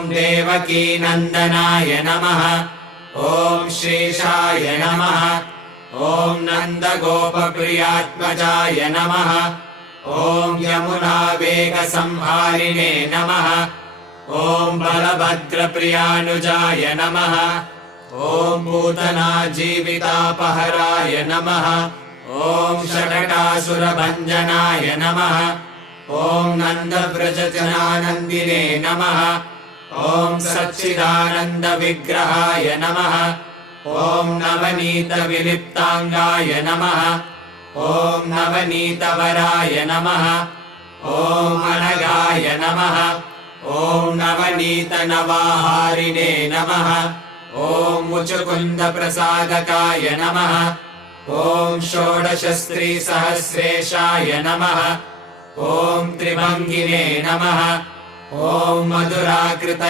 देवकी नंदनाय नमः। ॐ श्रीशाय नमः। ॐ नन्दगोपप्रियात्मजाय नमः। ॐ यमुनावेगसंहारिणे नमः। ॐ बलभद्रप्रियानुजाय नमः। ॐ पूतनाजीवितापहराय नमः। ॐ षडटासुरभञ्जनाय नमः। ॐ नन्दव्रजजनानन्दिने नमः। ॐ सच्चिदानन्दविग्रहाय नमः। ॐ नवनीतविलिप्ताङ्गाय नमः। ॐ नवनीतवराय नमः। ॐ अनगाय नमः। ॐ नवनीतनवाहारिणे नमः। ॐ मुचुकुन्दप्रसादकाय नमः। ॐ षोडशस्त्रीसहस्रेशाय नमः। ॐ त्रिभङ्गिने नमः। ॐ मधुराकृत